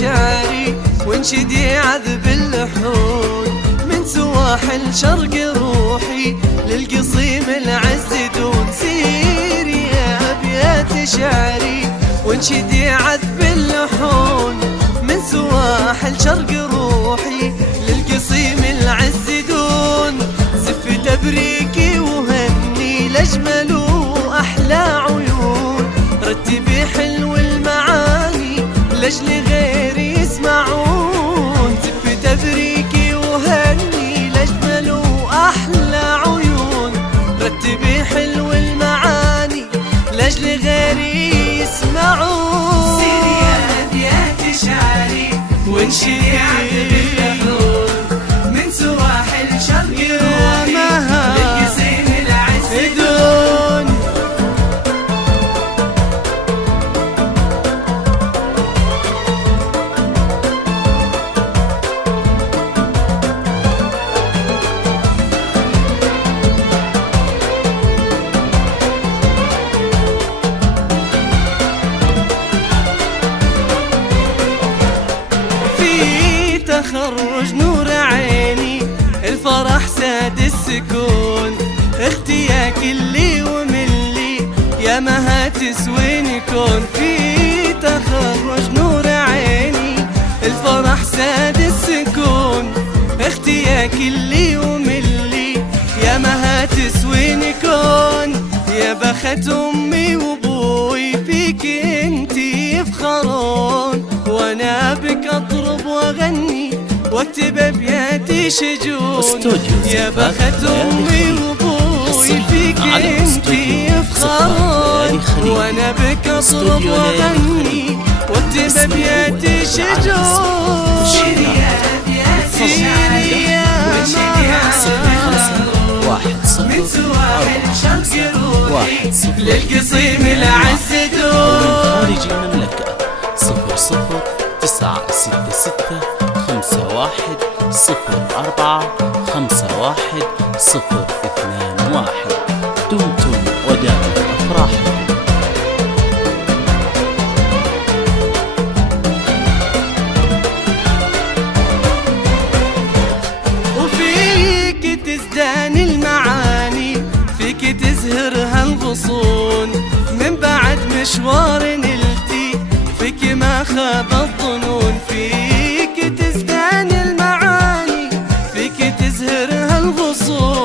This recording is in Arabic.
شعري وانشدي عذب اللحون من سواحل شرق روحي للقصيم العز دون. سيري يا أبيات شعري وانشدي عذب اللحون من سواحل شرق روحي للقصيم العز دون. زف تبريكي وهني لأجمل وأحلى عيون، رتبي حلو المعاني لأجل غيري يسمعون. زف تبريكي وهني لأجمل وأحلى عيون، رتبي حلو المعاني لأجل غيري يسمعون. سيري يا أبيات شعري وانشدي عذب اللحون من سواحل شرق روحي للقصيم العز دون. تخرج نور عيني الفرح ساد السكون، اختياك اللي وملي يا ما هتسويني كون. في تخرج نور عيني الفرح ساد السكون، اختياك اللي وملي يا ما هتسويني كون. يا بخت امي وابوي فيك انتي يفخرون، وانا بك اطرب واغني واكتب ابياتي شجون. يا بخت امي وابوي فيك انتي يفخرون، وانا بك اطرب واغني واكتب ابياتي شجون. سيري يا أبيات شعري وانشدي عذب اللحون من سواحل شرق روحي للقصيم العز دون. خارج المملكة 00966 51 04 51 021. دمتم ودامت أفراحكم. وفيك تزدان المعاني، فيك تزهر هالغصون، من بعد مشوار نلتي فيك ما خاب الظنون. فيك تزدان المعاني، فيك تزهر هالغصون،